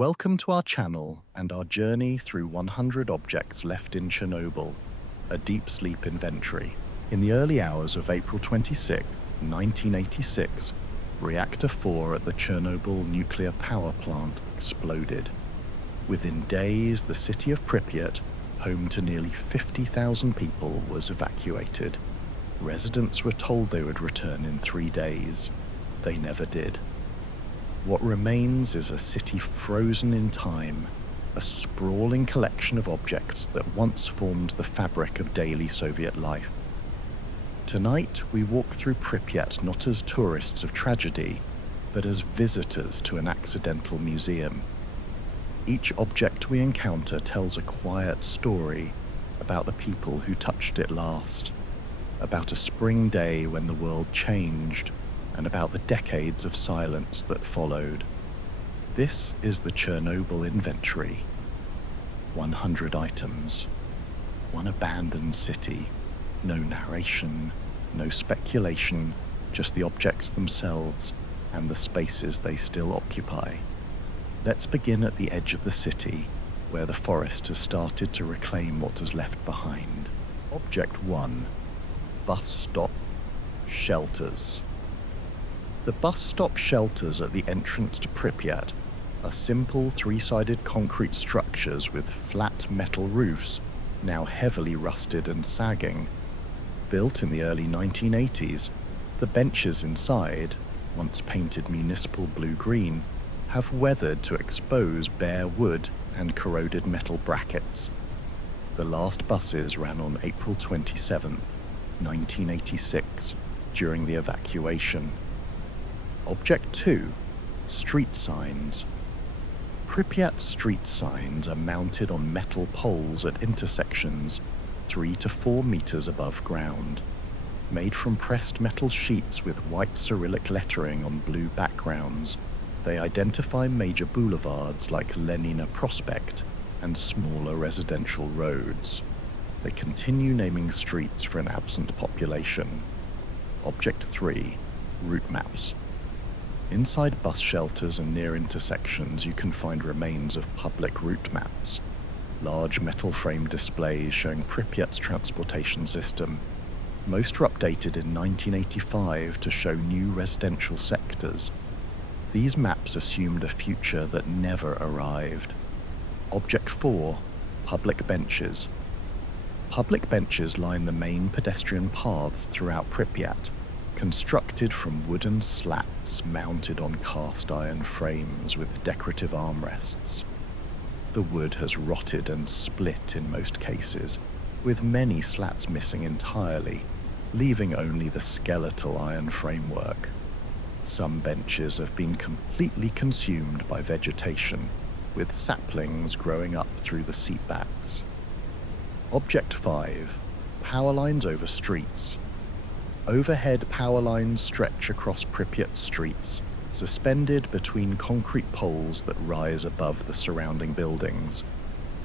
Welcome to our channel and our journey through 100 objects left in Chernobyl, a deep sleep inventory. In the early hours of April 26, 1986, Reactor 4 at the Chernobyl nuclear power plant exploded. Within days, the city of Pripyat, home to nearly 50,000 people, was evacuated. Residents were told they would return in 3 days. They never did. What remains is a city frozen in time, a sprawling collection of objects that once formed the fabric of daily Soviet life. Tonight, we walk through Pripyat not as tourists of tragedy, but as visitors to an accidental museum. Each object we encounter tells a quiet story about the people who touched it last, about a spring day when the world changed, and about the decades of silence that followed. This is the Chernobyl inventory. 100 items. One abandoned city. No narration, no speculation, just the objects themselves and the spaces they still occupy. Let's begin at the edge of the city, where the forest has started to reclaim what is left behind. Object 1. Bus stop shelters. The bus stop shelters at the entrance to Pripyat are simple three-sided concrete structures with flat metal roofs, now heavily rusted and sagging. Built in the early 1980s, the benches inside, once painted municipal blue-green, have weathered to expose bare wood and corroded metal brackets. The last buses ran on April 27, 1986, during the evacuation. Object 2. Street signs. Pripyat street signs are mounted on metal poles at intersections 3 to 4 meters above ground. Made from pressed metal sheets with white Cyrillic lettering on blue backgrounds, they identify major boulevards like Lenina Prospect and smaller residential roads. They continue naming streets for an absent population. Object 3. Route maps. Inside bus shelters and near intersections, you can find remains of public route maps. Large metal frame displays showing Pripyat's transportation system. Most were updated in 1985 to show new residential sectors. These maps assumed a future that never arrived. Object 4. Public benches. Public benches line the main pedestrian paths throughout Pripyat, constructed from wooden slats mounted on cast iron frames with decorative armrests. The wood has rotted and split in most cases, with many slats missing entirely, leaving only the skeletal iron framework. Some benches have been completely consumed by vegetation, with saplings growing up through the seatbacks. Object 5. Power lines over streets. Overhead power lines stretch across Pripyat streets, suspended between concrete poles that rise above the surrounding buildings.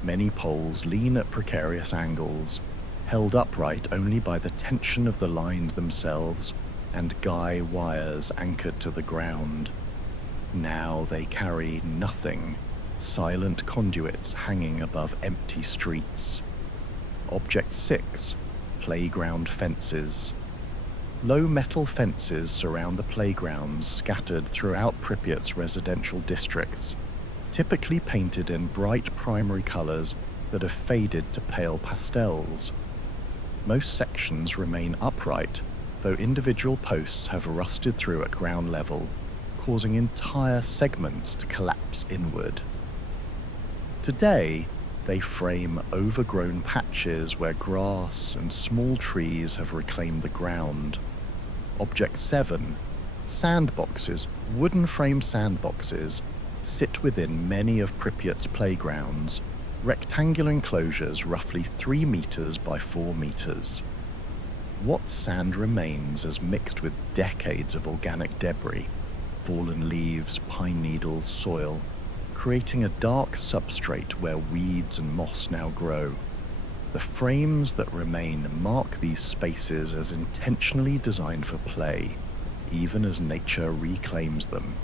Many poles lean at precarious angles, held upright only by the tension of the lines themselves and guy wires anchored to the ground. Now they carry nothing, silent conduits hanging above empty streets. Object 6. Playground fences. Low metal fences surround the playgrounds scattered throughout Pripyat's residential districts, typically painted in bright primary colors that have faded to pale pastels. Most sections remain upright, though individual posts have rusted through at ground level, causing entire segments to collapse inward. Today, they frame overgrown patches where grass and small trees have reclaimed the ground. Object 7. Sandboxes. Wooden frame sandboxes sit within many of Pripyat's playgrounds, rectangular enclosures roughly 3 meters by 4 meters. What sand remains as mixed with decades of organic debris, fallen leaves, pine needles, soil, creating a dark substrate where weeds and moss now grow. The frames that remain mark these spaces as intentionally designed for play, even as nature reclaims them.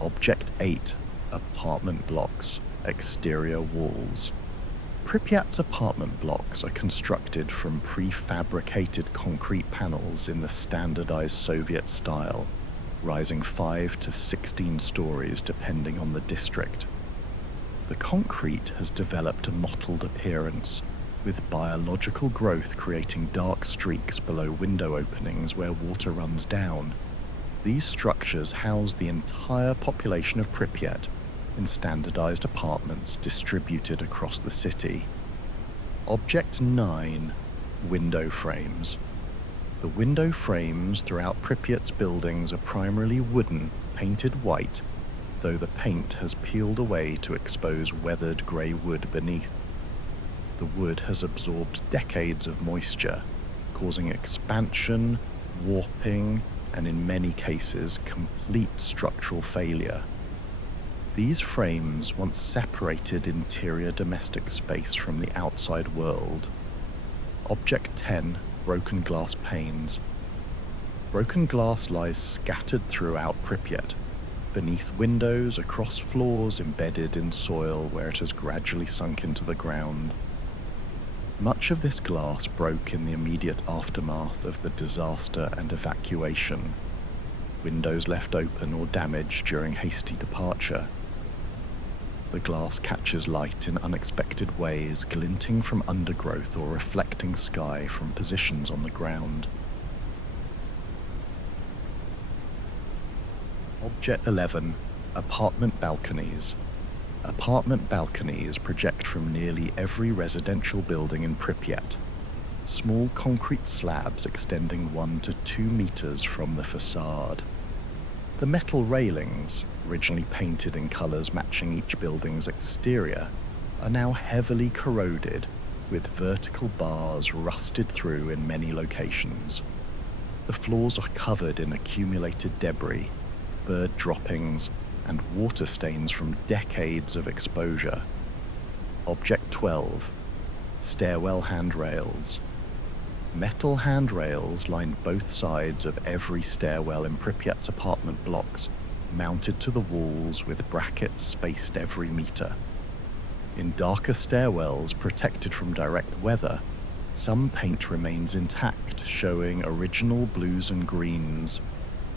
Object 8. Apartment blocks, exterior walls. Pripyat's apartment blocks are constructed from prefabricated concrete panels in the standardized Soviet style, rising 5 to 16 stories depending on the district. The concrete has developed a mottled appearance, with biological growth creating dark streaks below window openings where water runs down. These structures house the entire population of Pripyat in standardized apartments distributed across the city. Object 9. Window frames. The window frames throughout Pripyat's buildings are primarily wooden, painted white, though the paint has peeled away to expose weathered grey wood beneath. The wood has absorbed decades of moisture, causing expansion, warping, and in many cases, complete structural failure. These frames once separated interior domestic space from the outside world. Object 10. Broken glass panes. Broken glass lies scattered throughout Pripyat, beneath windows, across floors, embedded in soil where it has gradually sunk into the ground. Much of this glass broke in the immediate aftermath of the disaster and evacuation. Windows left open or damaged during hasty departure. The glass catches light in unexpected ways, glinting from undergrowth or reflecting sky from positions on the ground. Object 11. Apartment balconies. Apartment balconies project from nearly every residential building in Pripyat. Small concrete slabs extending 1 to 2 meters from the facade. The metal railings, originally painted in colors matching each building's exterior, are now heavily corroded, with vertical bars rusted through in many locations. The floors are covered in accumulated debris, bird droppings, and water stains from decades of exposure. Object 12. Stairwell handrails. Metal handrails line both sides of every stairwell in Pripyat's apartment blocks, mounted to the walls with brackets spaced every meter. In darker stairwells protected from direct weather, some paint remains intact, showing original blues and greens.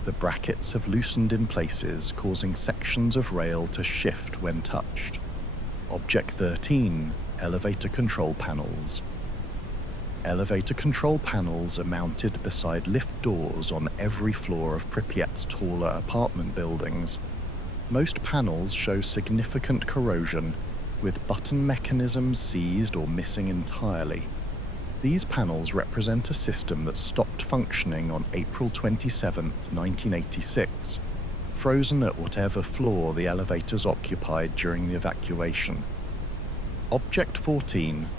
The brackets have loosened in places, causing sections of rail to shift when touched. Object 13. Elevator control panels. Elevator control panels are mounted beside lift doors on every floor of Pripyat's taller apartment buildings. Most panels show significant corrosion, with button mechanisms seized or missing entirely. These panels represent a system that stopped functioning on April 27, 1986, frozen at whatever floor the elevators occupied during the evacuation. Object 14.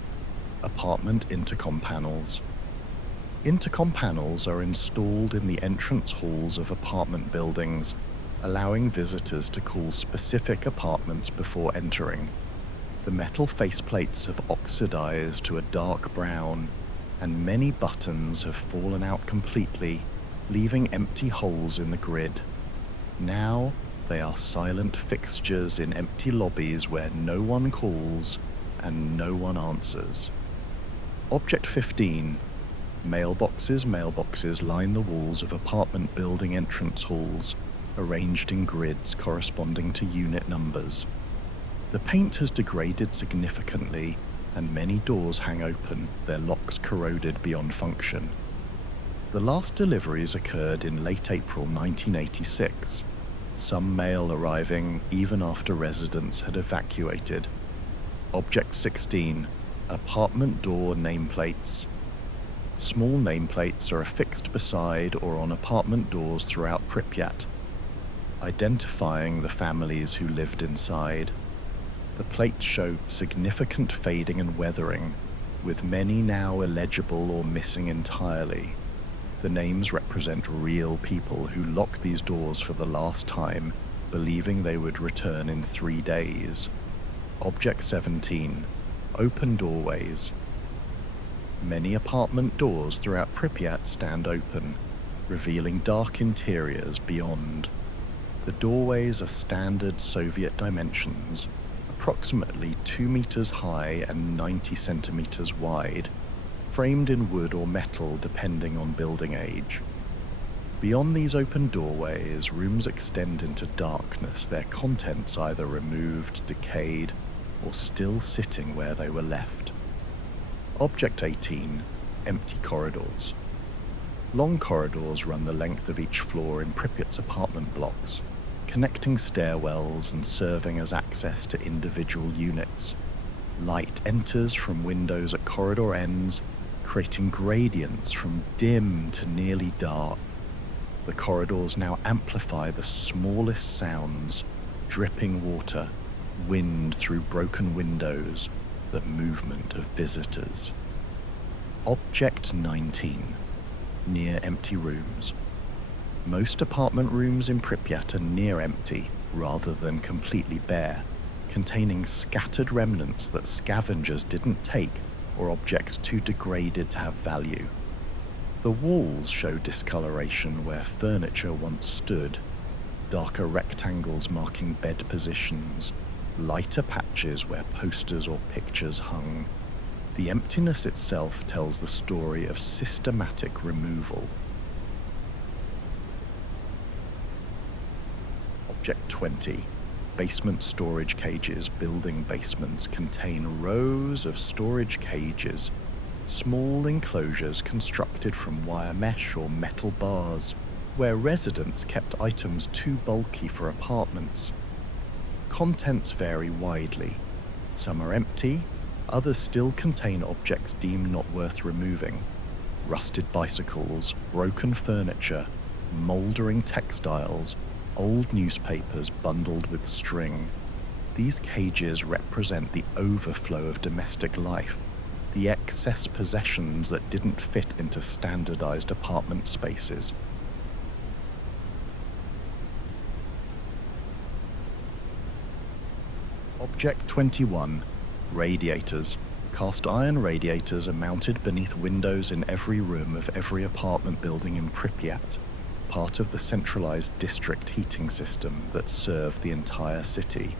Apartment intercom panels. Intercom panels are installed in the entrance halls of apartment buildings, allowing visitors to call specific apartments before entering. The metal faceplates have oxidized to a dark brown, and many buttons have fallen out completely, leaving empty holes in the grid. Now, they are silent fixtures in empty lobbies where no one calls and no one answers. Object 15. Mailboxes. Mailboxes line the walls of apartment building entrance halls, arranged in grids corresponding to unit numbers. The paint has degraded significantly, and many doors hang open, their locks corroded beyond function. The last deliveries occurred in late April 1986, some mail arriving even after residents had evacuated. Object 16. Apartment door nameplates. Small nameplates are affixed beside or on apartment doors throughout Pripyat, identifying the families who lived inside. The plates show significant fading and weathering, with many now illegible or missing entirely. The names represent real people who locked these doors for the last time, believing they would return in 3 days. Object 17. Open doorways. Many apartment doors throughout Pripyat stand open, revealing dark interiors beyond. The doorways are standard Soviet dimensions, approximately 2 meters high and 90 centimeters wide, framed in wood or metal depending on building age. Beyond these open doorways, rooms extend into darkness, their contents either removed, decayed, or still sitting where they were left. Object 18. Empty corridors. Long corridors run the length of each floor in Pripyat's apartment blocks, connecting stairwells and serving as access to individual units. Light enters from windows at corridor ends, creating gradients from dim to nearly dark. The corridors now amplify the smallest sounds: dripping water, wind through broken windows, the movement of visitors. Object 19. Near empty rooms. Most apartment rooms in Pripyat are near empty, rather than completely bare, containing scattered remnants that scavengers didn't take or objects too degraded to have value. The walls show discoloration where furniture once stood, darker rectangles marking bed positions, lighter patches where posters or pictures hung. The emptiness itself tells the story of systematic removal. Object 20. Basement storage cages. Building basements contain rows of storage cages, small enclosures constructed from wire mesh or metal bars, where residents kept items too bulky for apartments. Contents vary widely. Some are empty, others still contain objects deemed not worth removing. Rusted bicycles, broken furniture, mouldering textiles, old newspapers bundled with string. These cages represent the overflow of domestic life, the excess possessions that didn't fit into standardized apartment spaces. Object 21. Radiators. Cast iron radiators are mounted beneath windows in every room of every apartment building in Pripyat, part of the centralized district heating system that served the entire city.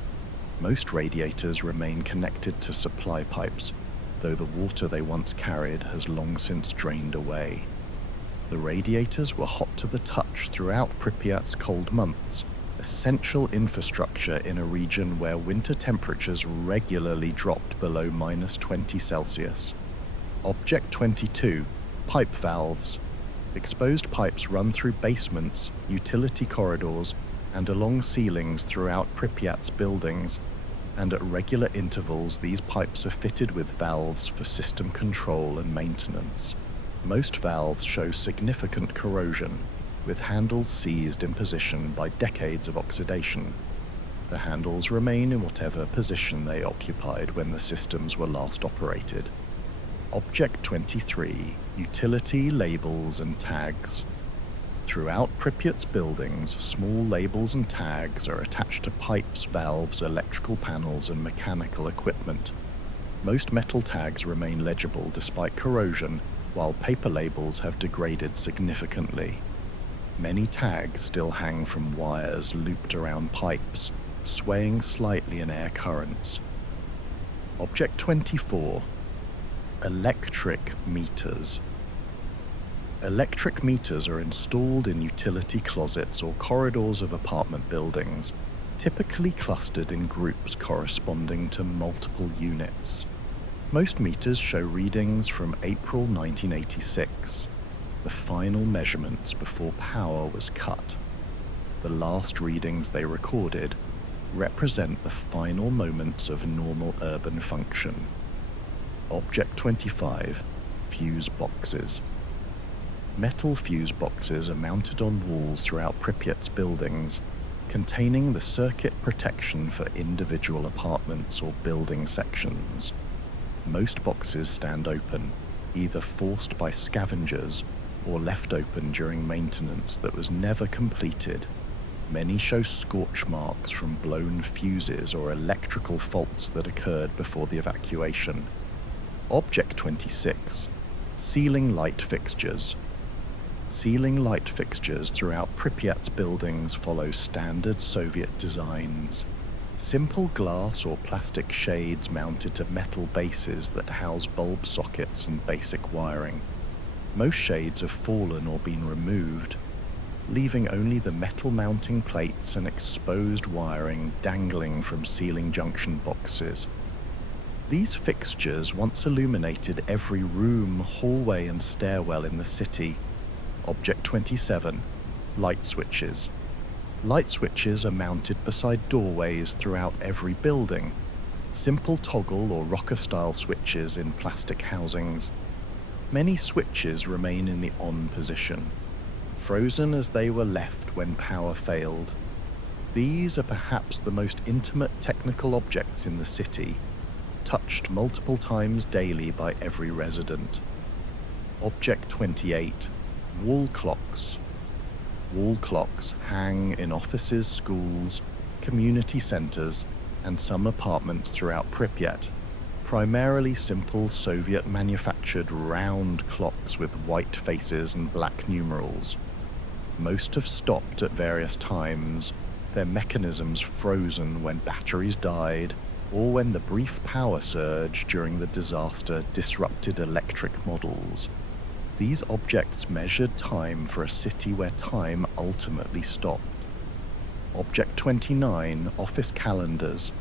Most radiators remain connected to supply pipes, though the water they once carried has long since drained away. The radiators were hot to the touch throughout Pripyat's cold months, essential infrastructure in a region where winter temperatures regularly dropped below -20 Celsius. Object 22. Pipe valves. Exposed pipes run through basements, utility corridors, and along ceilings throughout Pripyat's buildings, and at regular intervals these pipes are fitted with valves for system control and maintenance. Most valves show significant corrosion, with handles seized in position by decades of oxidation. The handles remain in whatever position they occupied when the systems were last operated. Object 23. Utility labels and tags. Throughout Pripyat's buildings, small labels and tags are attached to pipes, valves, electrical panels, and mechanical equipment. Most metal tags remain legible despite corrosion, while paper labels have degraded significantly. Many tags still hang from wires looped around pipes, swaying slightly in air currents. Object 24. Electric meters. Electric meters are installed in utility closets or corridors of apartment buildings, typically clustered in groups corresponding to multiple units. Most meters show readings from April 1986, the final measurements before power was cut. The last readings they recorded represent the final moments of normal urban function. Object 25. Fuse boxes. Metal fuse boxes are mounted on walls throughout Pripyat's buildings, containing the circuit protection for individual apartments or building sections. Most boxes stand open, either forced by scavengers or left open during maintenance that was never completed. Many show scorch marks from blown fuses or electrical faults that occurred before the evacuation. Object 26. Ceiling light fixtures. Ceiling light fixtures throughout Pripyat's buildings follow standard Soviet designs. Simple glass or plastic shades mounted to metal bases that house bulb sockets and basic wiring. Most shades have fallen or been removed, leaving only the metal mounting plates and exposed wiring dangling from ceiling junction boxes. These fixtures once illuminated every room, hallway, and stairwell in the city. Object 27. Light switches. Light switches are mounted beside doorways throughout every building. Simple toggle or rocker-style switches in plastic housings. Many switches remain in the on position, frozen as they were left when power failed. These are perhaps the most intimate technical objects in the city, touched multiple times daily by every resident. Object 28. Wall clocks. Wall clocks hang in offices, schools, community centers, and some apartments throughout Pripyat. Primarily simple Soviet-manufactured round clocks with white faces and black numerals. Most have stopped at various times, their mechanisms frozen when batteries died or when the brief power surge during the disaster disrupted electric models. These objects measured time for a city where time ultimately stopped. Object 29. Office calendars.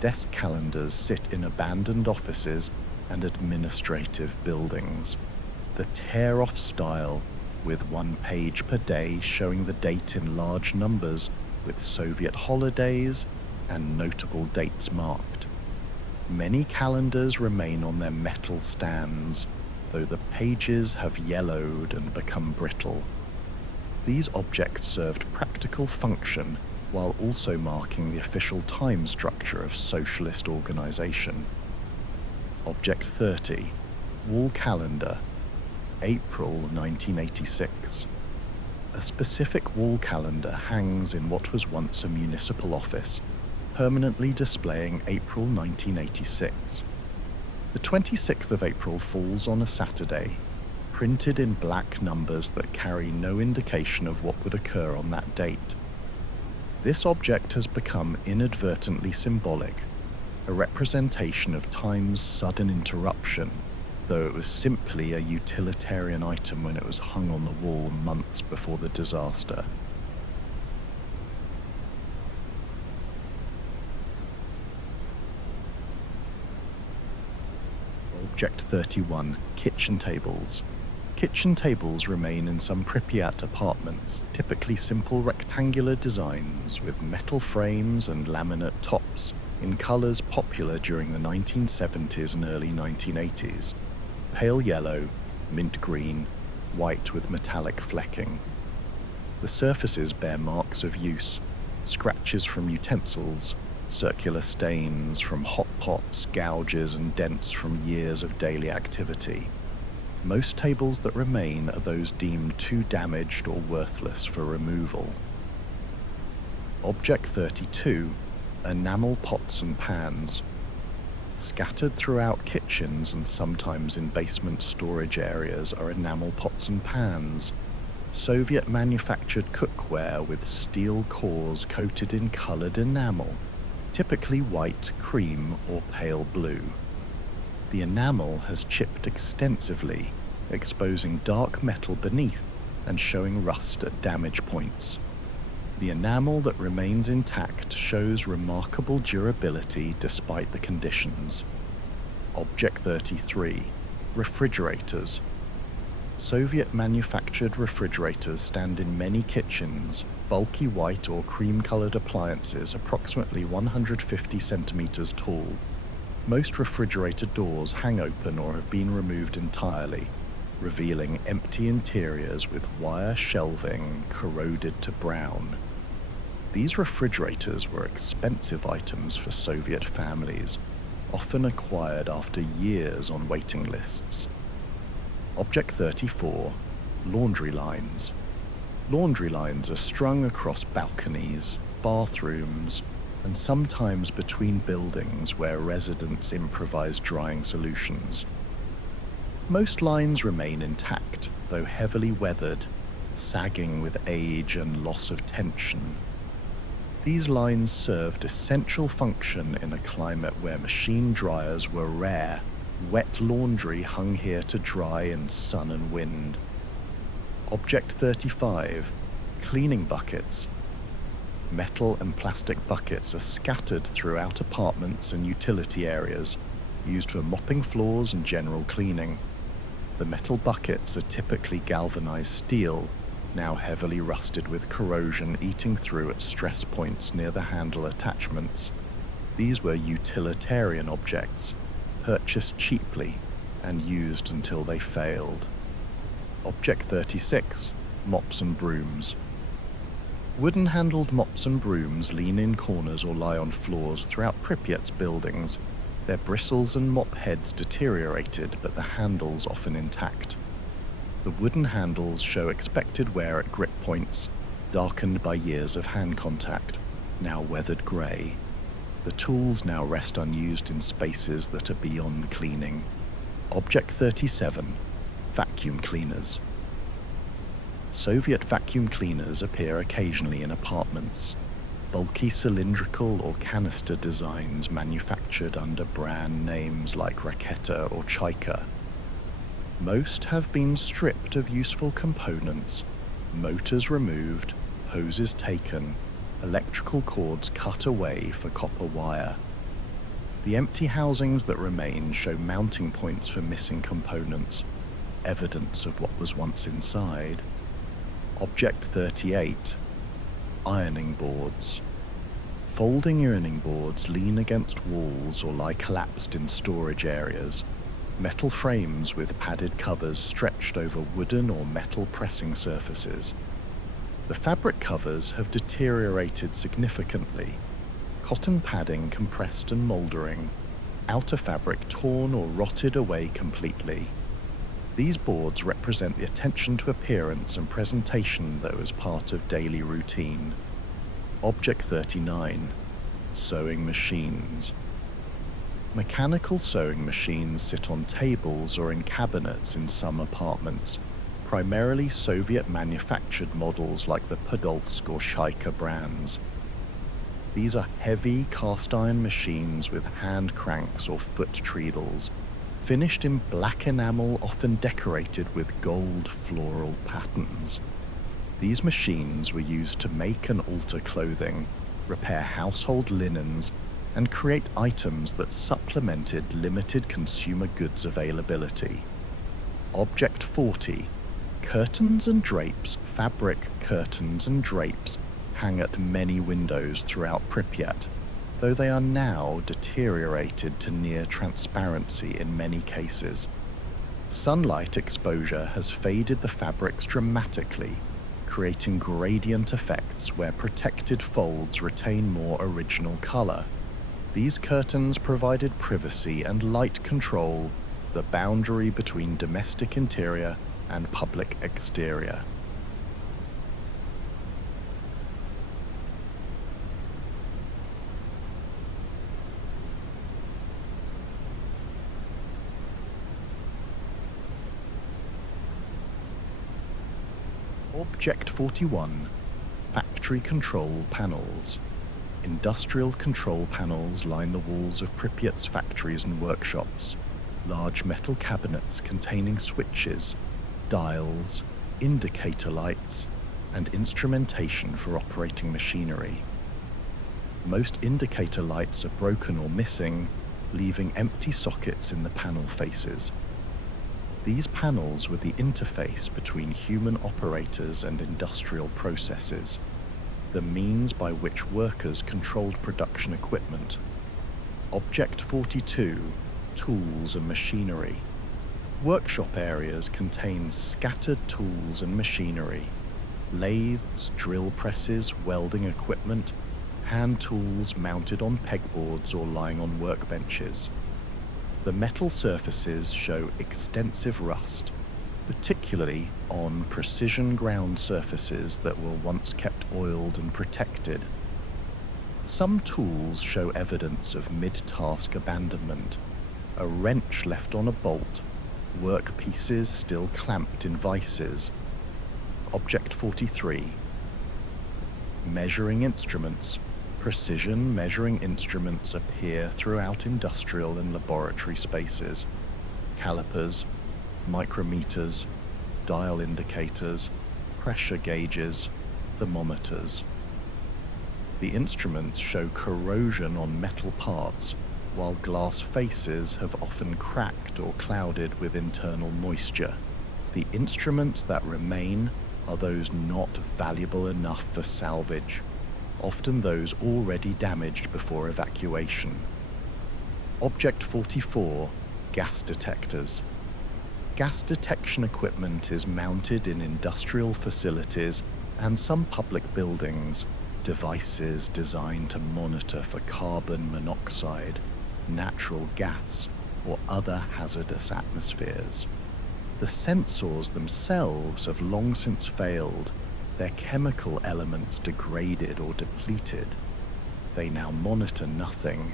Desk calendars sit in abandoned offices and administrative buildings. The tear-off style, with 1 page per day showing the date in large numbers with Soviet holidays and notable dates marked. Many calendars remain on their metal stands, though the pages have yellowed and become brittle. These objects served practical function while also marking the official time structure of socialist organization. Object 30. Wall calendar. April 1986. A specific wall calendar hangs in what was once a municipal office, permanently displaying April 1986. The 26th of April falls on a Saturday, printed in black numbers that carry no indication of what would occur on that date. This object has become inadvertently symbolic, a representation of time's sudden interruption, though it was simply a utilitarian item when it was hung on the wall months before the disaster. Object 31. Kitchen tables. Kitchen tables remain in some Pripyat apartments, typically simple rectangular designs with metal frames and laminate tops, in colors popular during the 1970s and early 1980s. Pale yellow, mint green, white with metallic flecking. The surfaces bear marks of use, scratches from utensils, circular stains from hot pots, gouges and dents from years of daily activity. Most tables that remain are those deemed too damaged or worthless for removal. Object 32. Enamel pots and pans. Scattered throughout kitchens and sometimes in basement storage areas are enamel pots and pans, Soviet-manufactured cookware with steel cores coated in colored enamel, typically white, cream, or pale blue. The enamel has chipped extensively, exposing dark metal beneath and showing rust at damage points. The enamel that remains intact shows remarkable durability despite the conditions. Object 33. Refrigerators. Soviet-manufactured refrigerators stand in many kitchens, bulky white or cream-colored appliances approximately 150 centimeters tall. Most refrigerator doors hang open or have been removed entirely, revealing empty interiors with wire shelving corroded to brown. These refrigerators were expensive items for Soviet families, often acquired after years on waiting lists. Object 34. Laundry lines. Laundry lines are strung across balconies, bathrooms, and sometimes between buildings where residents improvise drying solutions. Most lines remain intact, though heavily weathered, sagging with age and loss of tension. These lines served essential function in a climate where machine dryers were rare. Wet laundry hung here to dry in sun and wind. Object 35, cleaning buckets. Metal and plastic buckets are scattered throughout apartments and utility areas, used for mopping floors and general cleaning. The metal buckets are typically galvanized steel, now heavily rusted with corrosion eating through at stress points near the handle attachments. These were utilitarian objects, purchased cheaply and used until they failed. Object 36, mops and brooms. Wooden-handled mops and brooms lean in corners or lie on floors throughout Pripyat's buildings. Their bristles and mop heads deteriorated, but the handles often intact. The wooden handles show expected wear at grip points, darkened by years of hand contact, now weathered grey. The tools now rest unused in spaces that are beyond cleaning. Object 37, vacuum cleaners. Soviet vacuum cleaners appear occasionally in apartments, bulky cylindrical or canister designs manufactured under brand names like Raketa or Chaika. Most have been stripped of useful components, motors removed, hoses taken, electrical cords cut away for copper wire. The empty housings that remain show mounting points for missing components, evidence of what was once inside. Object 38, ironing boards. Folding ironing boards lean against walls or lie collapsed in storage areas. Metal frames with padded covers stretched over wooden or metal pressing surfaces. The fabric covers have deteriorated significantly. Cotton padding compressed and mouldering, outer fabric torn or rotted away completely. These boards represent the attention to appearance and presentation that was part of daily routine. Object 39, sewing machines. Mechanical sewing machines sit on tables or in cabinets in some apartments, primarily Soviet-manufactured models like the Podolsk or Chaika brands. These are heavy cast-iron machines with hand cranks or foot treadles, finished in black enamel often decorated with gold floral patterns. These machines were used to make and alter clothing, repair household linens, and create items that supplemented limited consumer goods availability. Object 40, curtains and drapes. Fabric curtains and drapes hang at many windows throughout Pripyat, though they are now deteriorated to near transparency in many cases. Sunlight exposure has faded the fabrics dramatically, creating gradient effects where protected folds retain more original color. These curtains provided privacy and light control, the boundary between domestic interior and public exterior. Object 41, factory control panels. Industrial control panels line the walls of Pripyat's factories and workshops, large metal cabinets containing switches, dials, indicator lights, and instrumentation for operating machinery. Most indicator lights are broken or missing, leaving empty sockets in the panel faces. These panels were the interface between human operators and industrial processes, the means by which workers controlled production equipment. Object 42, tools and machinery. Workshop areas contain scattered tools and machinery, lathes, drill presses, welding equipment, hand tools mounted on pegboards or lying on workbenches. The metal surfaces show extensive rust, particularly on precision ground surfaces that were once kept oiled and protected. Some tools show evidence of mid-task abandonment, a wrench left on a bolt, work pieces still clamped in vices. Object 43. Measuring instruments. Precision measuring instruments appear throughout industrial and laboratory spaces. Calipers, micrometers, dial indicators, pressure gauges, thermometers. The instruments show corrosion on metal parts, while glass faces have often cracked or clouded with internal moisture. The instruments that remain are those not valuable enough for salvage, often those already damaged before evacuation. Object 44. Gas detectors. Gas detection equipment is mounted in industrial facilities and some public buildings, devices designed to monitor for carbon monoxide, natural gas, or other hazardous atmospheres. The sensors themselves have long since failed, their chemical elements degraded or depleted. They now monitor nothing,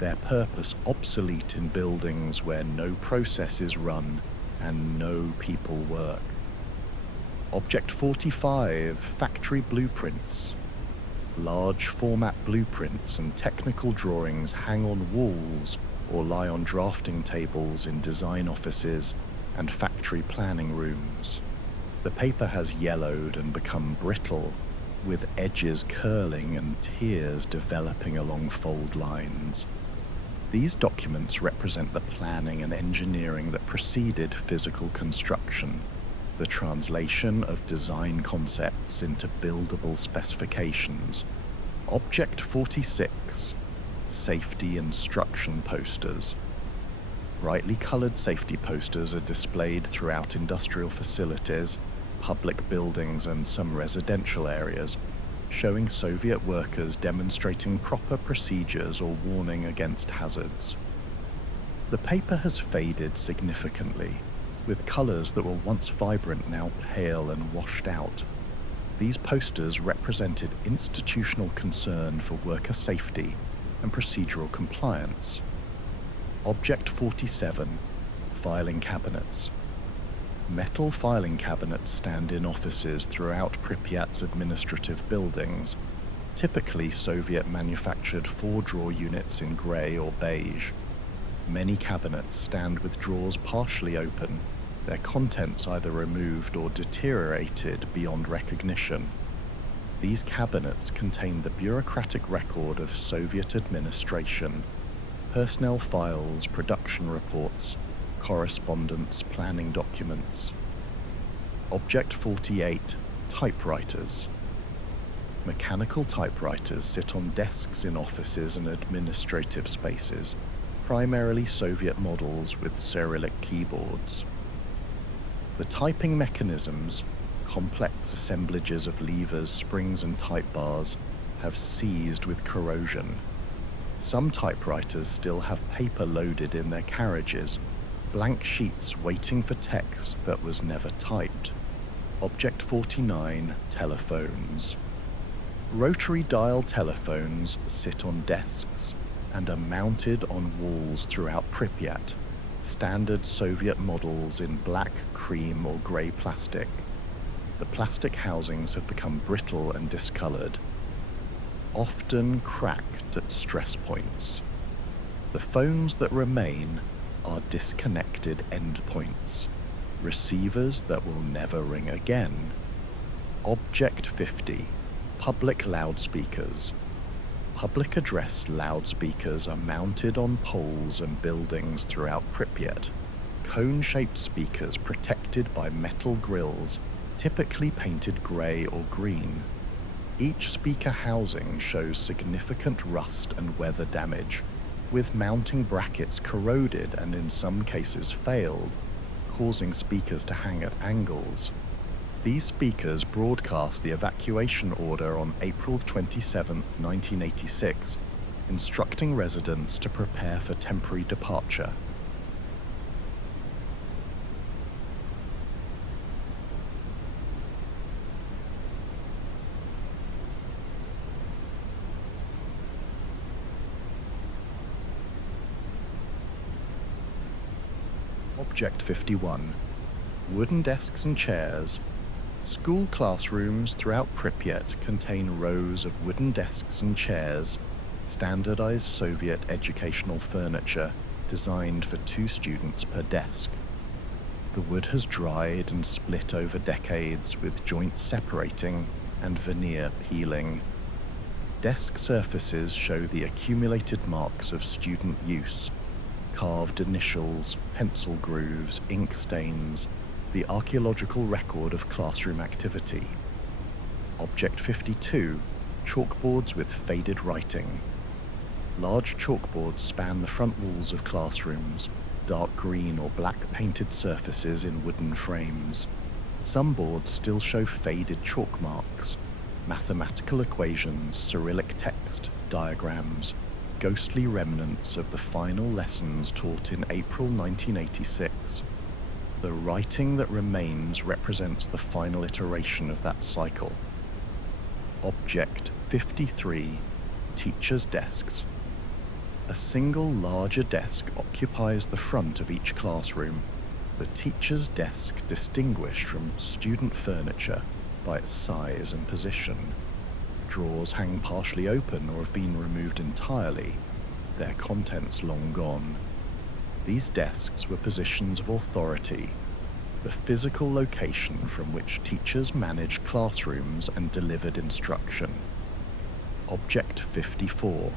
their purpose obsolete in buildings where no processes run and no people work. Object 45. Factory blueprints. Large format blueprints and technical drawings hang on walls or lie on drafting tables in design offices and factory planning rooms. The paper has yellowed and become brittle, with edges curling and tears developing along fold lines. These documents represent the planning and engineering that preceded physical construction, the translation of design concepts into buildable specifications. Object 46. Safety instruction posters. Brightly colored safety posters are displayed throughout industrial facilities, public buildings, and some residential areas, showing Soviet workers demonstrating proper procedures or warning against hazards. The paper has faded significantly, with colors that were once vibrant now pale and washed out. These posters represented institutional concern for worker safety and procedural compliance. Object 47. Filing cabinets. Metal filing cabinets stand in offices throughout Pripyat's administrative buildings, typically Soviet-manufactured 4-drawer units in grey or beige. Many cabinets stand with drawers partially open, their contents either removed or deteriorated beyond recognition. These cabinets contain the bureaucratic record of Soviet administration, personnel files, production reports, correspondence, planning documents. Object 48. Typewriters. Mechanical typewriters sit on desks in offices and administrative spaces, primarily Soviet models with Cyrillic keyboards. The typing mechanisms, complex assemblages of levers, springs, and type bars, have seized with corrosion. Some typewriters still have paper loaded in their carriages, blank sheets waiting for text that was never typed. Object 49. Telephones. Rotary dial telephones sit on desks and are mounted on walls throughout Pripyat, standard Soviet models in black, cream, or grey plastic. The plastic housings have become brittle and discolored, often cracked at stress points. The phones that remain are disconnected endpoints, receivers that will never ring again. Object 50. Public loudspeakers. Public address loudspeakers are mounted on poles and buildings throughout Pripyat. Cone-shaped speakers protected by metal grills, typically painted grey or green. Each speaker housing shows significant rust and weather damage, with mounting brackets corroded and in some cases failed, causing speakers to hang at angles. These speakers broadcast the evacuation order on April 27, 1986, instructing residents to prepare for temporary departure. Object 51. Wooden desks and chairs, School classrooms throughout Pripyat contain rows of wooden desks and chairs, standardized Soviet educational furniture designed for 2 students per desk. The wood has dried and split over decades, with joints separating and veneer peeling. Desk surfaces show the accumulated marks of student use: carved initials, pencil grooves, ink stains, the archaeological record of classroom activity. Object 52, chalkboards with faded writing. Large chalkboards span the front walls of classrooms, dark green or black painted surfaces in wooden frames. Some boards still show faded chalk marks, mathematical equations, Cyrillic text, diagrams, ghostly remnants of the final lessons taught in April 1986. The writing that remains represents the final iteration of that cycle. Object 53, teachers' desks. A single larger desk occupies the front of each classroom, the teacher's desk distinguished from student furniture by its size and position. Drawers hang partially open or have been removed entirely, their contents long gone. These desks were positions of authority, the physical location from which teachers managed classrooms and delivered instruction. Object 54,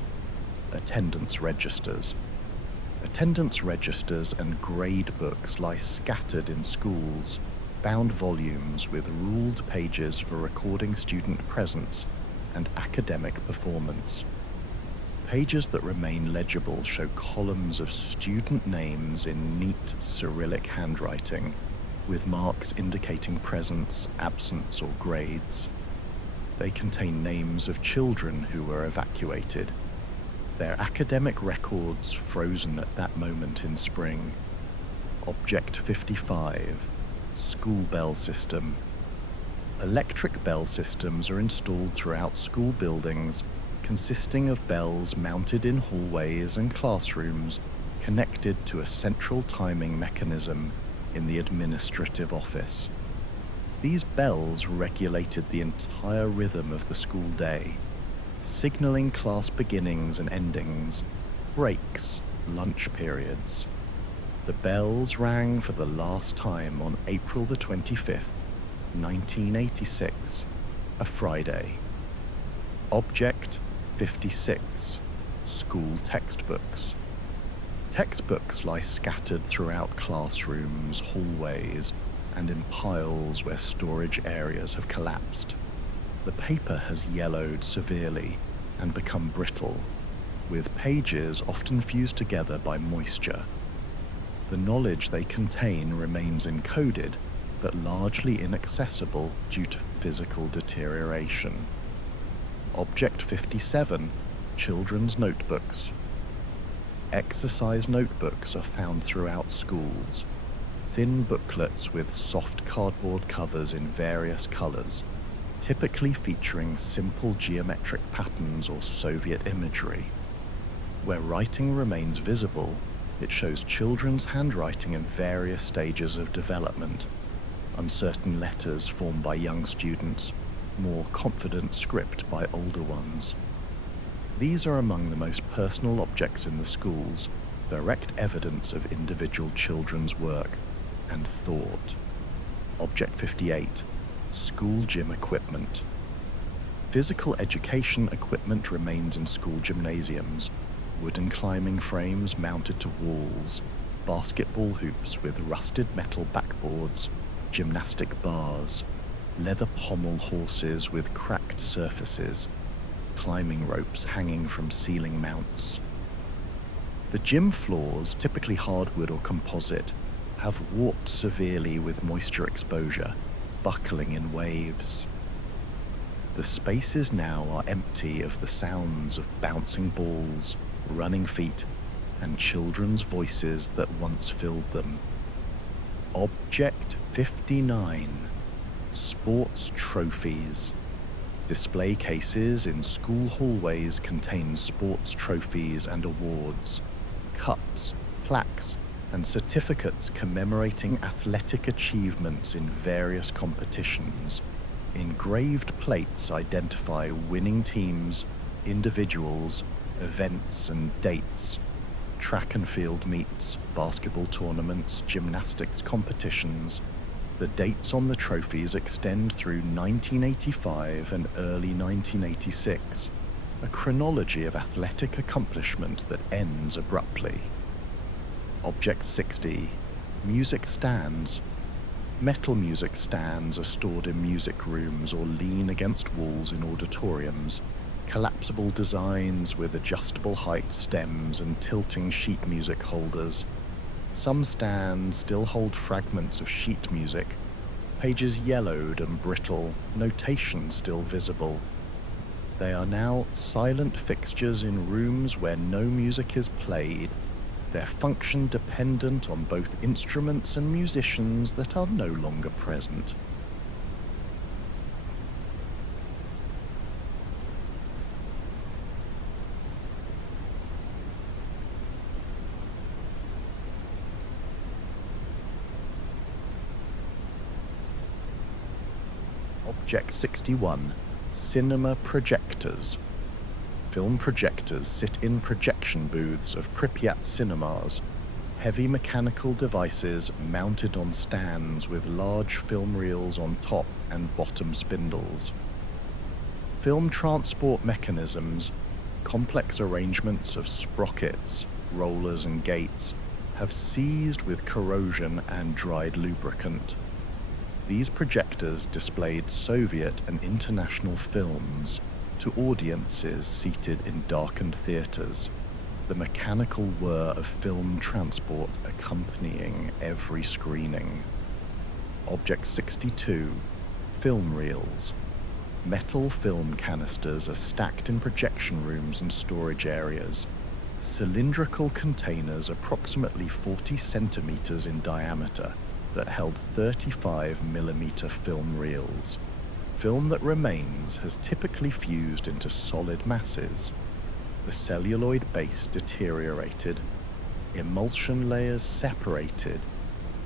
attendance registers. Attendance registers and grade books lie scattered in schools, bound volumes with ruled pages for recording student presence and academic performance. Pages that remain legible show columns of student names in neat Cyrillic handwriting, with marks indicating presence, absence, or grades. They contain names of children who were evacuated, their academic records frozen at that moment in spring. Object 55, school bell system. Electric bell systems are installed throughout school buildings, consisting of bells mounted in hallways and classrooms connected to a central timing mechanism in the administrative office. These bells regulated the entire rhythm of the school day, signaling class beginnings and endings, breaks, lunch periods. The bells rang for the last time on April the 25th, 1986, a Friday. Object 56, school textbooks. Textbooks lie scattered throughout classrooms, hallways, and in piles where storage areas have collapsed. The paper has yellowed severely and become brittle, with pages often fused together by moisture. The knowledge they contain remains encoded, but largely inaccessible due to physical deterioration. Object 57, children's notebooks. Exercise notebooks are found throughout schools, thin booklets with soft cardboard covers in various colors, typically featuring simple geometric patterns or Soviet imagery. Where writing remains visible, it shows children's handwriting in various stages of development, uncertain letters formed by young students, more confident script by older ones. These are among the most personal objects in the schools, direct evidence of individual children's work and thought. Object 58, school gym equipment. Physical education equipment remains in school gymnasiums, wooden climbing frames mounted to walls, basketball hoops with rusted metal backboards, gymnastic bars, leather pommel horses with cracked surfaces, climbing ropes hanging from ceiling mounts. The gym floors, typically hardwood or composite, have warped severely with moisture exposure, buckling in waves. The spaces now are empty of the sounds of bouncing balls, running feet, and children's voices that once filled them. Object 59, sports trophies. Display cases in school hallways contain sports trophies and awards, cups, plaques, and certificates commemorating athletic achievements in various competitions. Engraved plates identify winning teams, individuals, events, and dates. Track and field meets, basketball tournaments, gymnastics competitions. The dates on the trophies extend through 1985 and early 1986, a chronology of athletic accomplishment that ends abruptly. Object 60. Music stands. Metal music stands are stored in music rooms or lean against walls in auditoriums. Collapsible designs with adjustable height stems and tilting sheet music holders. Some stands still hold fragments of sheet music, pages yellowed and brittle, notation still visible. They are now silent fixtures in rooms where no music is played, their function dependent on both instruments and musicians that are no longer present. Object 61. Cinema projectors. Film projectors sit in projection booths of Pripyat cinemas, heavy mechanical devices mounted on stands with large film reels on top and bottom spindles. Film transport mechanisms, complex arrangements of sprockets, rollers and gates, have seized with corrosion and dried lubricant. These projectors displayed Soviet and international films to audiences seated in darkened theaters, the mechanical whir of film transport accompanying every screening. Object 62. Film reels. Metal film canisters are stacked in projection rooms and storage areas. Cylindrical containers approximately 40 centimeters in diameter that held 35mm film reels. Film that remains has typically fused into solid masses. The celluloid base deteriorated, emulsion layers separated,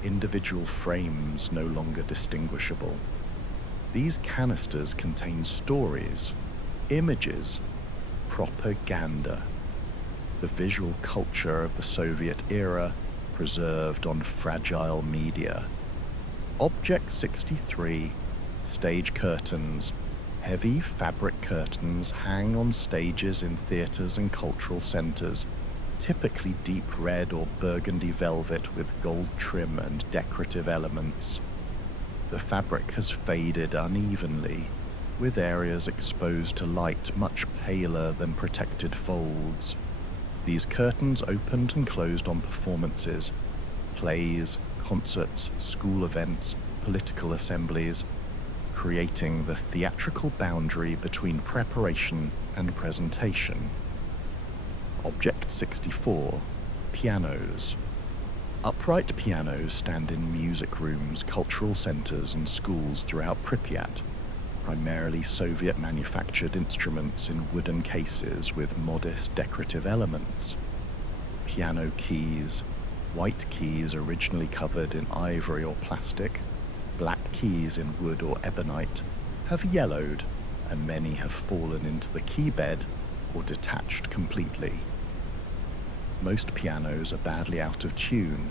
individual frames no longer distinguishable. These canisters contain stories, images, propaganda, the visual culture of the Soviet era preserved on fragile media. Object 63. Stage curtains. Heavy fabric curtains hang on stages in theaters and cultural centers, typically deep red or burgundy velvet with gold trim and decorative elements. The fabric has faded unevenly, with areas exposed to light much paler than protected folds. These curtains opened and closed on performances, plays, concerts, school events, political assemblies, creating the theatrical boundary between preparation and presentation. Object 64. Pianos. Upright pianos stand in music rooms, cultural centers, and schools throughout Pripyat, primarily Soviet-manufactured instruments in wooden cases with modest decorative elements. Piano keys, white keys originally covered in ivory or plastic, black keys in wood or ebonite, have yellowed, and many have fallen into the key bed or detached completely. Most pianos are badly out of tune,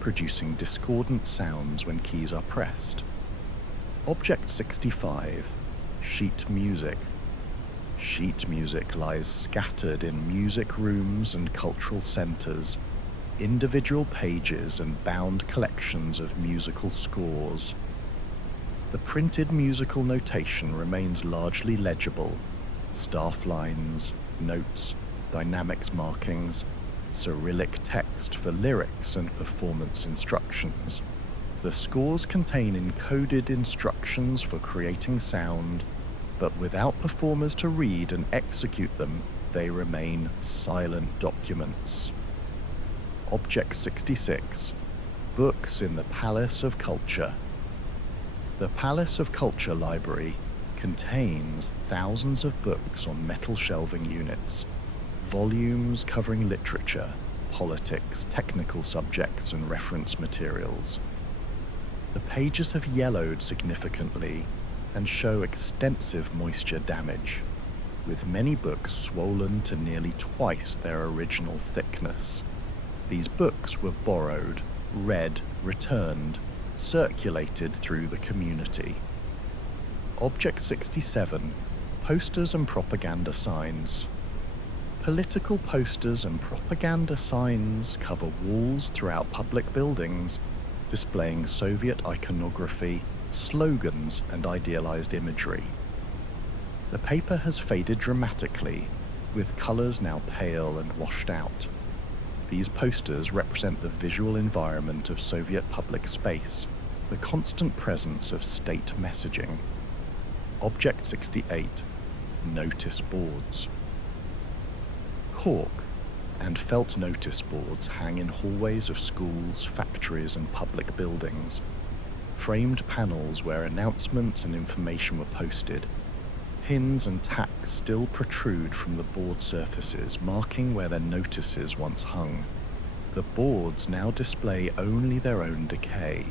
producing discordant sounds when keys are pressed. Object 65. Sheet music. Sheet music lies scattered in music rooms and cultural centers, individual pages and bound collections of musical scores. The printed musical notation remains largely legible: staff lines, notes, dynamics markings, Cyrillic text for lyrics and performance instructions. The scores contain encoded instructions for creating sound, but without performers to read and execute them, they remain silent documents. Object 66. Books in the Palace of Culture. The Palace of Culture Library contains thousands of books on metal shelving units, volumes covering literature, politics, technical subjects, and reference materials. The pages have yellowed significantly and show extensive moisture damage, with many books swollen to nearly twice their original thickness. These books were borrowed, read, returned, circulated through the community. Object 67. Posters and propaganda signs. Political posters and propaganda signs cover walls throughout public buildings, displaying Soviet iconography, slogans, and idealized imagery. The paper has faded dramatically, with colors now pale and washed out. These posters represent the visual environment of Soviet public space, the constant presence of state messaging. Object 68. Notice boards. Cork and felt notice boards hang in hallways of schools, factories, and public buildings. Framed panels where announcements and information were posted. Pins and tacks still protrude from the board surfaces, marking where their notices once hung. The boards now display only their own decay.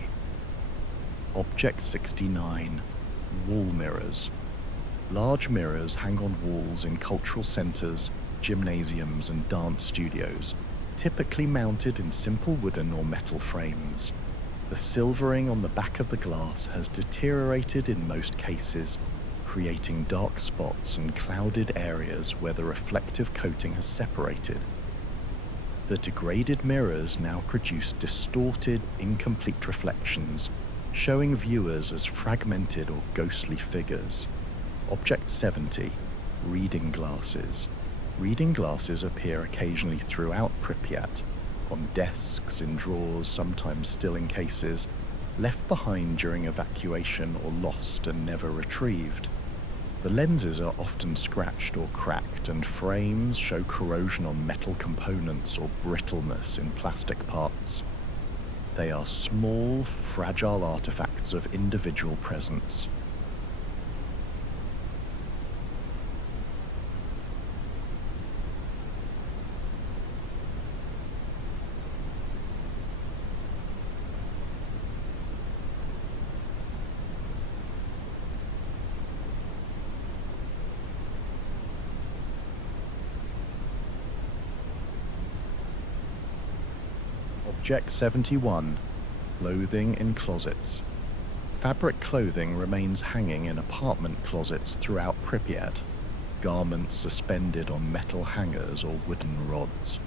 Object 69. Wall mirrors. Large mirrors hang on walls in cultural centers, gymnasiums, and dance studios, typically mounted in simple wooden or metal frames. The silvering on the back of the glass has deteriorated in most cases, creating dark spots and clouded areas where the reflective coating has separated. The degraded mirrors now produce distorted, incomplete reflections, showing viewers as fragmented or ghostly figures. Object 70. Reading glasses. Reading glasses appear occasionally throughout Pripyat, on desks, in drawers, sometimes still in cases, left behind during evacuation or lost and never retrieved. The lenses are often scratched or cracked, and frames show corrosion on metal components or brittleness in plastic parts. They are small, fragile artifacts of individual presence. Object 71. Clothing in closets. Fabric clothing remains hanging in apartment closets throughout Pripyat, garments suspended on metal hangers or wooden rods.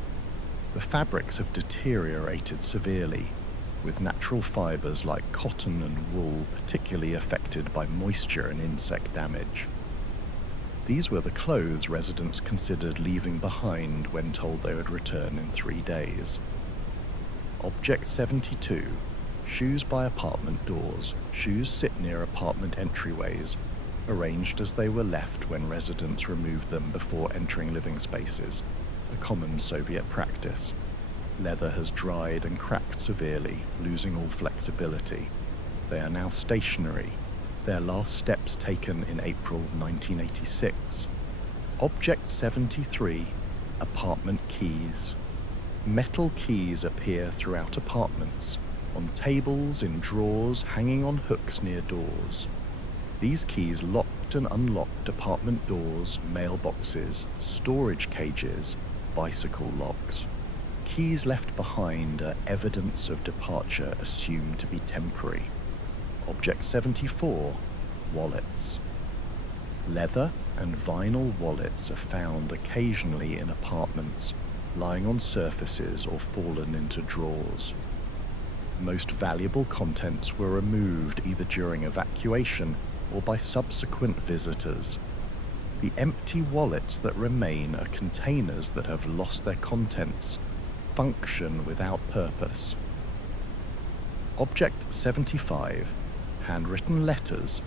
The fabrics have deteriorated severely, with natural fibers like cotton and wool particularly affected by moisture and insect damage. These were the clothes residents considered leaving behind when told they would return in 3 days. Object 72. Shoes by apartment doors. Shoes sit near apartment entryways, arranged as they were left when residents removed them before entering living spaces, a common Soviet practice. Leather has dried and cracked severely, losing all flexibility. They are now stationary, their last steps taken in April 1986. Object 73. Apartment keys. Metal keys appear throughout apartments, on tables, in drawers, hanging on hooks near doors. These keys locked and unlocked apartment doors, mailboxes, storage cages, bicycle locks. Keys left behind are evidence of departure assumed to be temporary. Object 74. Wallets. Leather and vinyl wallets are found occasionally in apartments, lying on surfaces or fallen into drawers. Most valuable contents were removed either during evacuation or by subsequent visitors. The empty wallets that remain are containers that have lost their contents, function without purpose. Object 75. Handwritten letters.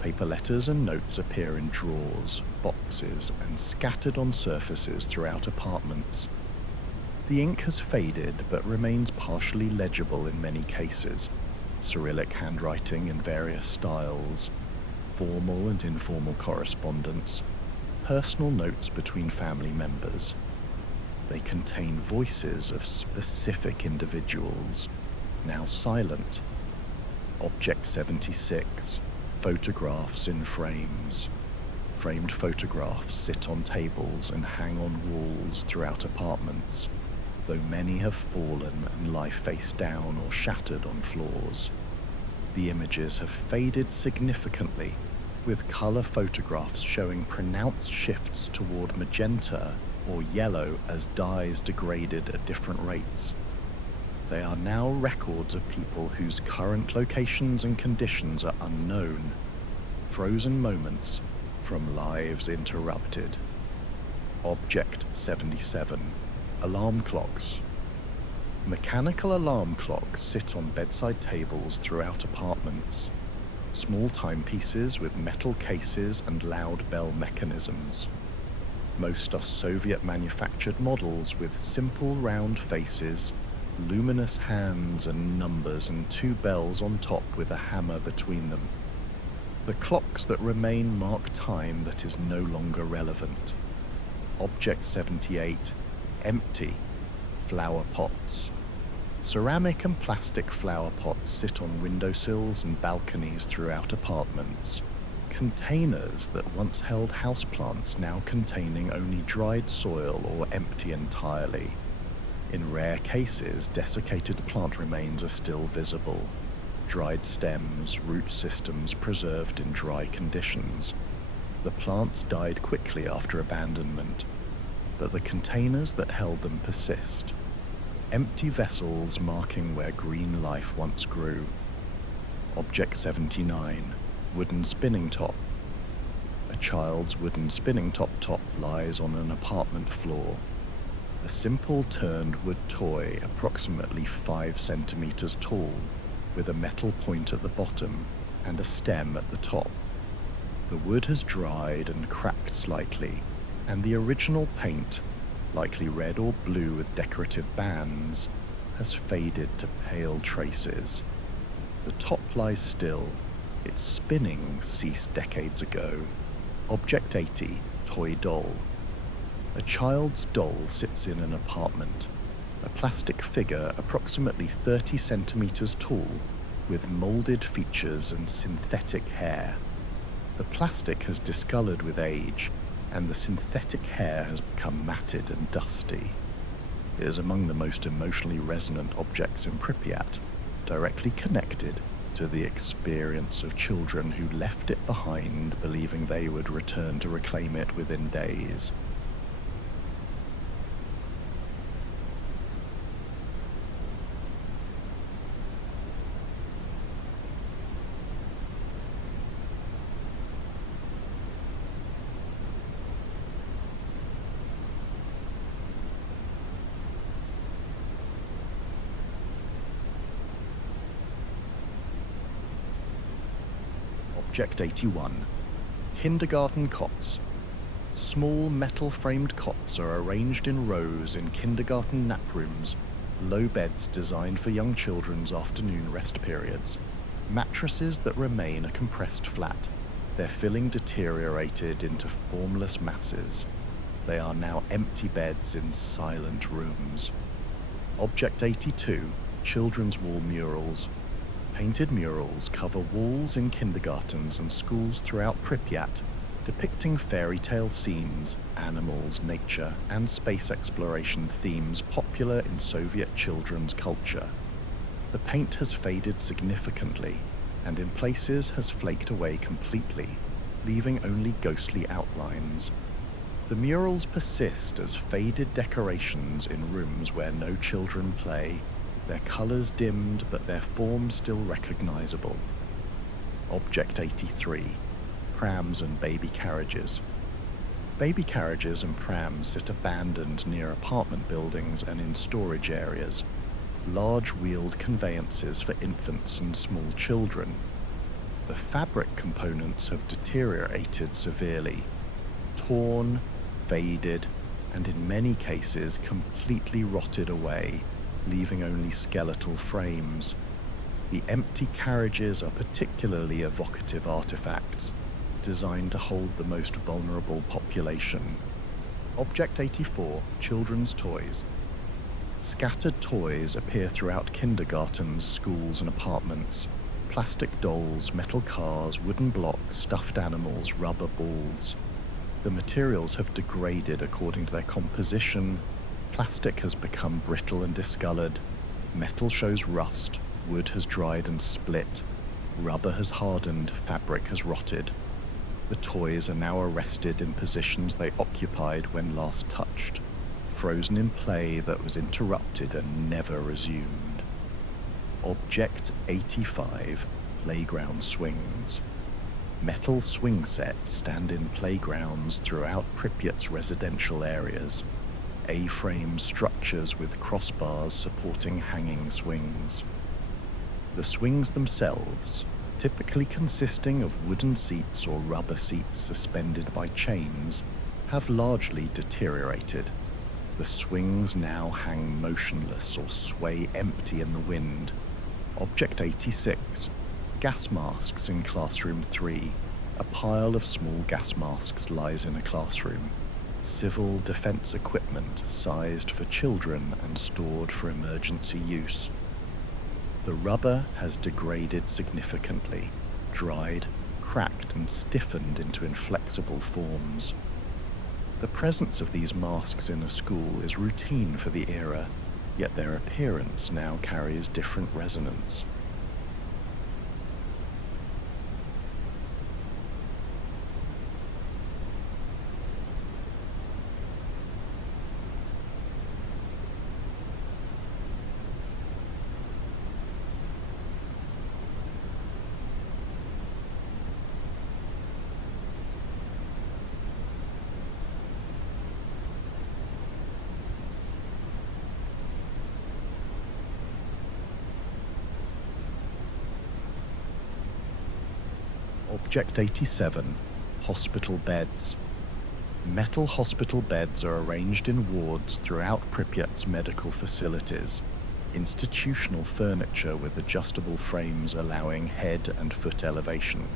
Paper letters and notes appear in drawers, boxes, and scattered on surfaces throughout apartments. The ink has faded but remains partially legible in many cases. Cyrillic handwriting in various styles, formal and informal correspondence, personal notes between family members. They contain voices of specific individuals, now silent. Object 76, photographs in frames. Framed photographs sit on tables and hang on walls throughout apartments, though many have fallen and lie face down or shattered on floors. The images have faded significantly, with color photographs showing pronounced shifts toward magenta or yellow as dyes degraded at different rates. They are now records of people whose current locations and conditions are unknown, frozen moments from lives interrupted. Object 77, alarm clocks. Mechanical alarm clocks sit on bedside tables throughout apartments. Small timepieces with metal cases and loud bell mechanisms. Most are Soviet-manufactured models with simple round faces, luminous hands and numbers, and two bells on top with a hammer between them. The clocks that remain mark time that is no longer relevant. Object 78, empty, flower pots. Ceramic and plastic flower pots sit on windowsills and balconies throughout apartments. Containers that once held houseplants now containing only dried soil or empty entirely. In rare cases, desiccated plant remains are still visible. Dried stems, root systems preserved in dry conditions. The plants died quickly after abandonment, but the containers that held them persist. Empty vessels marking where green life once grew. Object 79, wooden spinning top. A child's wooden spinning top lies on an apartment floor. A simple turned wood toy approximately 5 centimeters tall, with a metal point at the bottom and a stem at the top. The wood has dried and cracked slightly, and the original paint, likely red or blue with decorative bands, has faded to pale traces. The top lies still. Its spinning ceased decades ago. Object 80, toy doll. A child's doll sits in an apartment. A plastic figure approximately 30 centimeters tall, with molded features and synthetic hair. The plastic has discolored with age, and the synthetic hair has become matted and dusty. It is among the most emotionally resonant objects in Pripyat, directly connected to the experience of children who left it behind, believing they would return to reclaim it within days. Object 81, kindergarten cots. Small metal-framed cots are arranged in rows in kindergarten nap rooms, low beds designed for young children's afternoon rest periods. Mattresses that remain a compressed flat, their filling deteriorated into formless masses. They are now empty beds in silent rooms. Object 82, children's wall murals. Painted murals cover walls in kindergartens and schools throughout Pripyat, depicting fairy tale scenes, animals, nature, and space exploration themes popular in Soviet children's culture. The paint has faded significantly, and in places has flaked away completely, leaving only ghostly outlines. The murals persist as faded decorations in rooms where no children play, their colors dimmed but their forms still recognizable. Object 83, prams and baby carriages. Baby carriages and prams sit abandoned near apartment buildings and in storage areas, large wheeled conveyances for infants and small children. The fabric components have deteriorated severely, torn, faded, and in many cases completely rotted away, leaving only skeletal frames. The empty carriages are particularly evocative artifacts, designed to hold the most vulnerable population. Object 84, Children's Toys. Scattered toys appear throughout kindergartens, schools, and apartments. Plastic dolls, metal cars, wooden blocks, stuffed animals, rubber balls. The materials have degraded according to their composition. Plastic has become brittle and discolored. Metal shows rust. Wood has dried and split. Rubber has hardened. Fabric has rotted. The toys are now arrested in positions they occupied when last touched, frozen in play that was interrupted and never resumed. Object 85, Playground Swings. Metal swing sets stand in playgrounds throughout Pripyat's residential areas. A-frame structures with crossbars supporting hanging swings. The swings themselves, typically consisting of wooden seats or rubber seats suspended by chains, have largely deteriorated. The swings now hang motionless or sway empty in the wind. Object 86, Gas masks in Classroom 3. A pile of small gas masks lies in a classroom. Civil defense equipment sized for children and stored for emergency use. The rubber has degraded significantly, dried, cracked, and stiffened into inflexible forms. The presence of these masks in a school is routine for the era, yet their appearance now carries different resonance. Object 87, Hospital Beds. Metal hospital beds are arranged in wards throughout Pripyat's medical facilities. Institutional furniture with adjustable frames allowing head and foot elevation.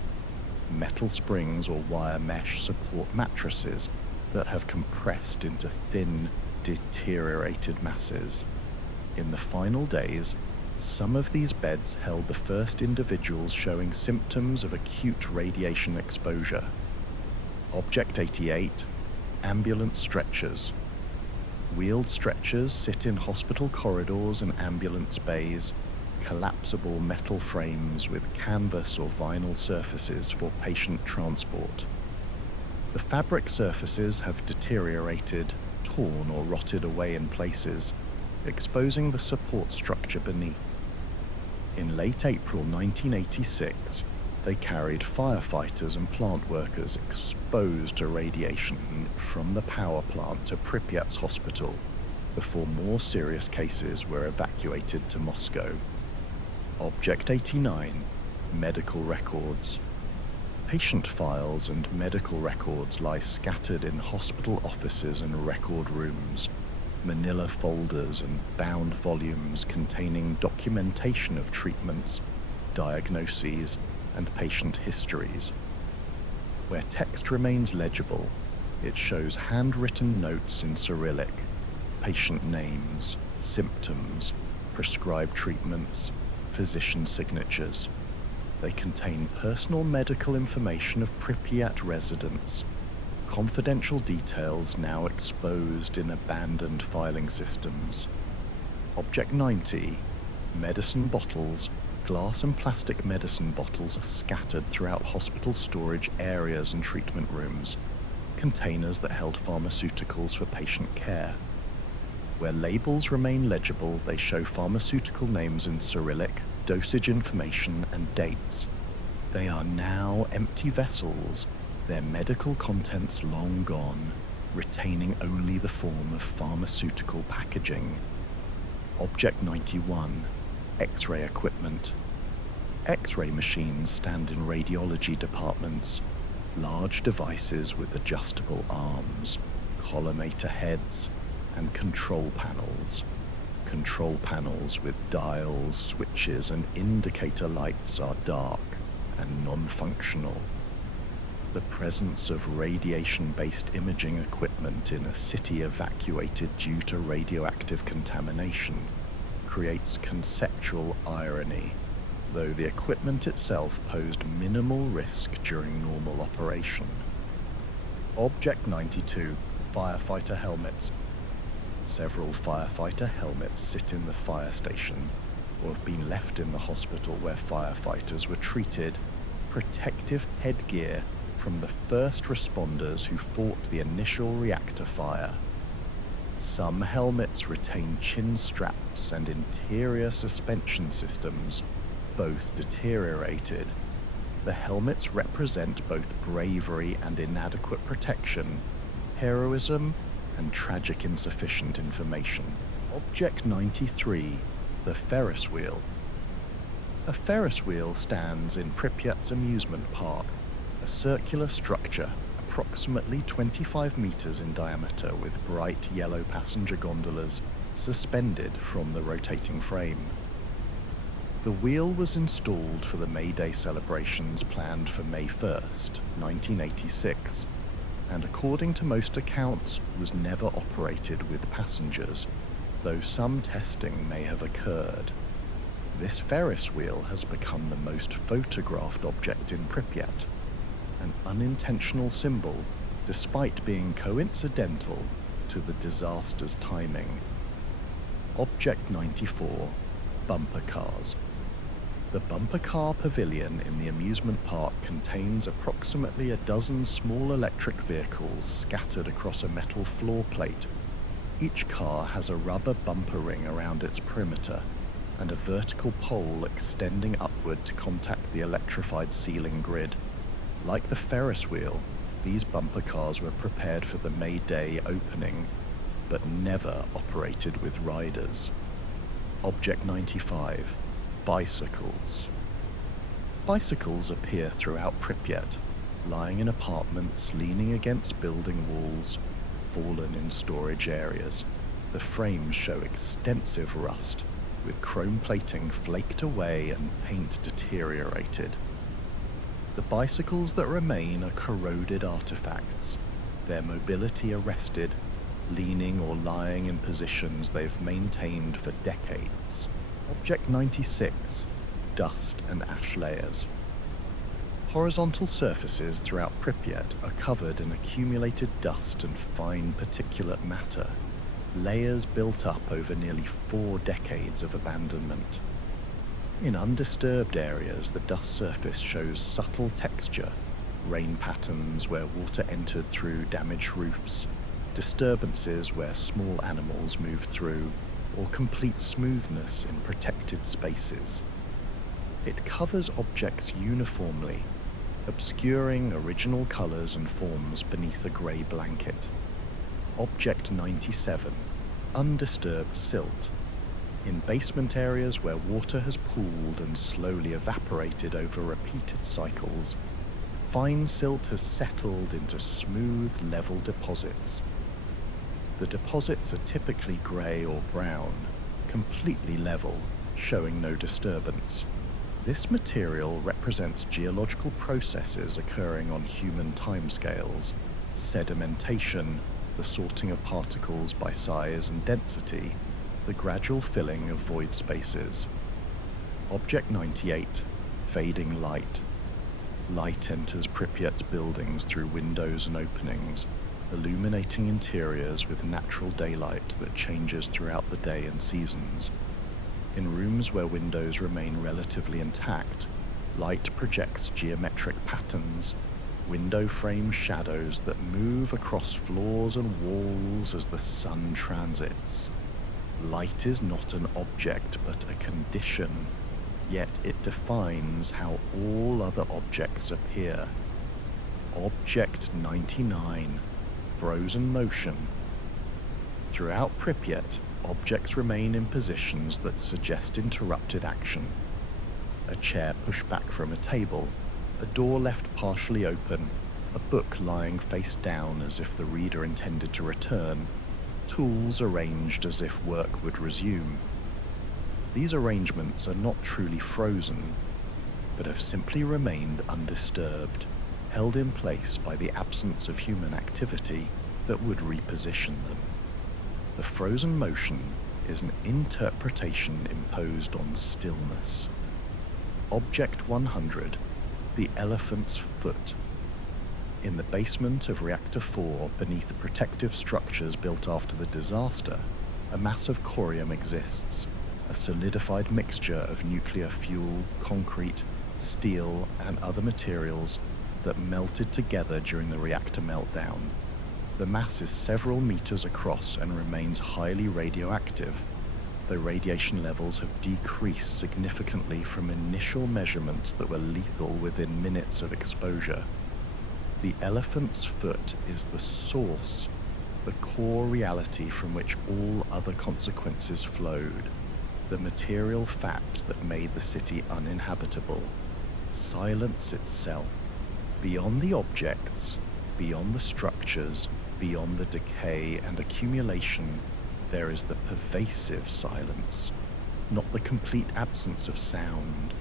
Metal springs or wire mesh support mattresses that have compressed into thin, deteriorated masses. In the final days, some of these beds held the first individuals showing symptoms of acute radiation exposure. Object 88, Ambulance Stretchers. Wheeled stretchers sit in hospital corridors and ambulance bays, collapsible metal frames with canvas or vinyl surfaces for patient transport. The fabric surfaces have deteriorated, torn or rotted away in places, exposing the support structure beneath. In late April 1986, they carried firefighters and plant workers exposed to radiation from the power plant to Pripyat's hospital before more serious cases were evacuated to Moscow. Object 89, Medical Records. Patient files and medical records lie scattered in hospital offices and record rooms. Manila folders and bound volumes containing documentation of treatments, diagnoses, and patient histories. Where text remains legible, it shows handwritten notes in Cyrillic, patient names, symptoms, prescribed treatments, physician signatures. They contain personal medical information of Pripyat residents, confidential details now exposed in abandoned filing systems. Object 90, Medicine Bottles. Glass and plastic medicine bottles are scattered throughout hospital storage areas and treatment rooms, containers that held pharmaceuticals for patient care. Where labels remain legible, they show pharmaceutical names in Cyrillic, dosage information, and dates. They are now empty vessels, their medical contents long gone, retaining only the form of pharmaceutical packaging. Object 91, X-ray equipment. X-ray machines stand in radiology departments, large devices with adjustable arms, collimator heads, and control panels. Control panels with dials, switches, and indicator lights are dark and non-functional. The presence of radiation-based imaging equipment in a city evacuated due to radioactive contamination creates conceptual irony, though the equipment itself posed minimal risk during normal operation. Object 92, firefighter helmets. Several firefighter helmets sit in the fire station or have been left in the hospital where firefighters were treated, protective headgear from the first responders who fought the initial reactor fire. Some helmets retain chin straps and interior suspension systems, both deteriorated. The helmets represent both bravery and inadequate protection, heroism and tragic insufficient information. Object 93, the Ferris wheel. A Ferris wheel stands in Pripyat's amusement park, a circular structure approximately 25 meters in diameter with bright yellow passenger gondolas suspended from the rotating frame. The wheel was installed for the May Day celebrations planned for May 1st, 1986, and according to most accounts was never operated with passengers, though some testing may have occurred. This Ferris wheel has become the most photographed object in Pripyat, an unintentional symbol despite being coincidental to the disaster's timing. Object 94, bumper cars. The bumper car pavilion in the amusement park contains approximately a dozen small electric vehicles scattered across a metal floor plate. Each car has a rubber bumper ring around its perimeter and a vertical pole extending upward to contact the electrified ceiling grid. Like the Ferris wheel, these bumper cars were prepared for the May Day opening, but never operated with riders. Object 95, bicycles. Bicycles appear throughout Pripyat, lying in apartments, leaning against building walls, fallen in storage areas. The frames show extensive rust, with chrome plating flaked away and paint deteriorated. The bicycles that remain are corroded artifacts, their mobility arrested, leaning or lying in positions they've maintained for decades. Object 96, dust and ash layers. Horizontal surfaces throughout Pripyat are covered in accumulated dust and fine particulate matter, layers built up over nearly 4 decades of abandonment. In undisturbed areas, the dust surface shows subtle texture, rain patterns where water entered through damaged roofs, disturbances where small animals moved through, or complete smoothness in protected spaces. It covers objects uniformly, obscuring original colors and forms beneath a gray blanket. Object 97, undisturbed silt. In basement areas where water has pooled and slowly evaporated over repeated cycles, fine silt has settled into smooth, level deposits. The deposits are typically grey or brown, completely level, showing no disturbance. This material represents geological processes occurring on human timescales, sedimentation, the sorting of particles by size and density, the gradual filling of void spaces. Object 98, fading light. Light enters Pripyat's buildings through windows and openings, illuminating interiors with natural daylight that changes throughout the day and seasons. In rooms where windows remain relatively intact, light projects geometric patterns, window frame shadows that move across floors and walls as the sun transits. Light is not an object but a condition, yet it defines how all other objects appear. Object 99, frozen motion. Throughout Pripyat, objects remain in positions that suggest interrupted action. A chair pushed back from a table, a door left partially open, a book lying face down as if the reader intended to return, tools arranged as if work would resume. These arrangements are not truly frozen, but have simply remained undisturbed. held in place by the absence of human activity that would reposition them. The frozen motion is an interpretation imposed on stillness. Object 100, the elephant's foot. In the basement of Reactor 4, beneath protective structures built after the disaster, a mass of corium exists, a solidified mixture of nuclear fuel, concrete, steel, and other materials that melted together during the reactor meltdown. The mass is several meters across and remains highly radioactive, though radiation levels have decreased significantly from initial measurements that were lethal within minutes of exposure. The elephant's foot is the source, the core reality from which all other consequences flowed, the material fact that made the city uninhabitable, silence itself. Beyond the objects, beyond the structures, beyond the decay and accumulation, there is the pervasive silence, not the complete absence of sound.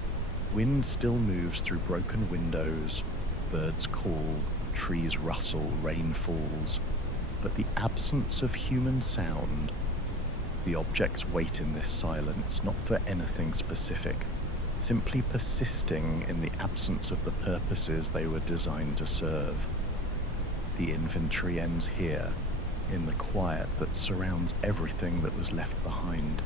Wind still moves through broken windows, birds call, trees rustle, rain falls, but the absence of human sound. The objects wait in this silence, not for anything specific, simply persisting in the absence of the purposes they were designed to serve. The inventory ends here, in the quiet that surrounds everything that was left behind.